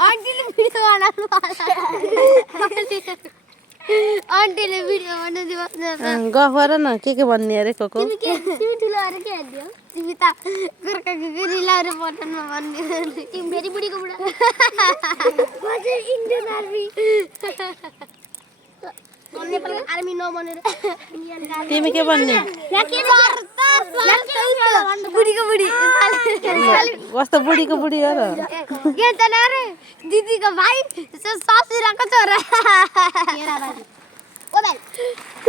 आन्टीले भिडियो बनाउनु आन्टीले भिडियो बनाउँदै गफ गर न के भन्ने अरे कोको तिमी ठुलो अरे के हाल्दियौ तिमी त गोर्खाको गुरिलाएर पठाउनु भन्ने तिमी फेरि बुढीको बुढा म चाहिँ इन्डियन आर्मी नेपालको आर्मी नबनेर तिमी के भन्ने बुढीको बुढी कस्तो बुढीको बुढी हो र के त अरे दिदीको भाइ ससुराको छोरा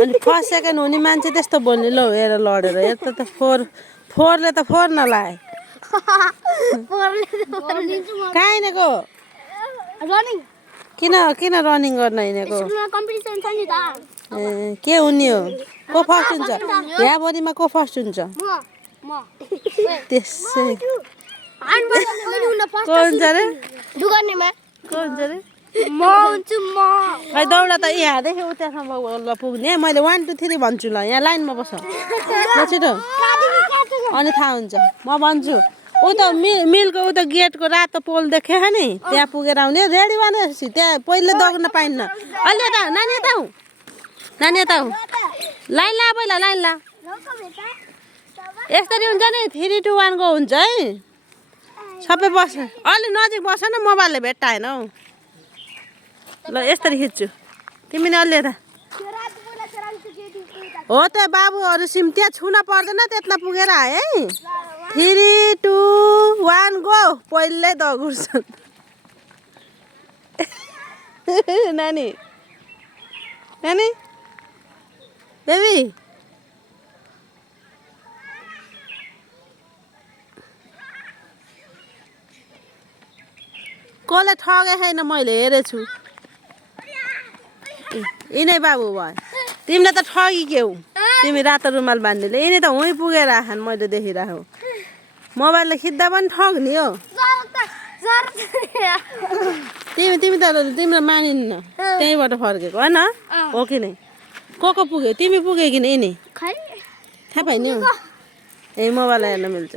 अनि फर्स्ट सेकेन्ड हुने मान्छे त्यस्तो बोल्ने लौ हेर लडेर यता त फोरले त फोर नलाए कहाँ हिँडेको रनिङ किन रनिङ गर्न हिँडेको कम्पिटिसन छ नि त ए के हुने हो को फर्स्ट हुन्छ यहाँभरिमा को फर्स्ट हुन्छ म त्यसै को को हुन्छ रे दुगर्नेमा को हुन्छ रे म हुन्छु म खै दौडा त यहाँदेखि उतासम्म पुग्ने मैले 1 2 3 भन्छु ल यहाँ लाइनमा बस ल छिटो अनि थाहा हुन्छ म भन्छु ऊ त मिलको ऊ त गेटको रातो पोल देखे नि त्यहाँ पुगेर आउने रेडी भनेपछि त्यहाँ पहिले दौड्न पाइन्न अहिले यता नानी यता हौ नानी यता हौ लाइन ला पहिला लाइन ला यसरी हुन्छ नि 3 2 1 गो हुन्छ है सबै बस अलि नजिक बस न मोबाइलले भेट्टाएन हौ ल यसरी खिच्छु तिमी नि अलि यता हो त बाबुहरू सिम त्यहाँ छुन पर्दैन त्यत्ला पुगेर आए है 3 2 1 गो पहिल्यै दगुर्छन् नानी नानी बेबी कसले ठगे छैन मैले हेरेछु यिनै बाबु भयो तिमीले त ठगी के हौ तिमी रातो रुमाल बान्नेले यिनै त हुँ पुगेर आछन् मैले देखिरहेको मोबाइलले खिच्दा पनि ठग्ने हो तिमी त तिम्रो मानिन्न त्यहीँबाट फर्केको होइन हो कि नै को पुग्यो तिमी पुग्यो कि नै यिनी थाहा पाइने हो ए मोबाइल हेर्न मिल्छ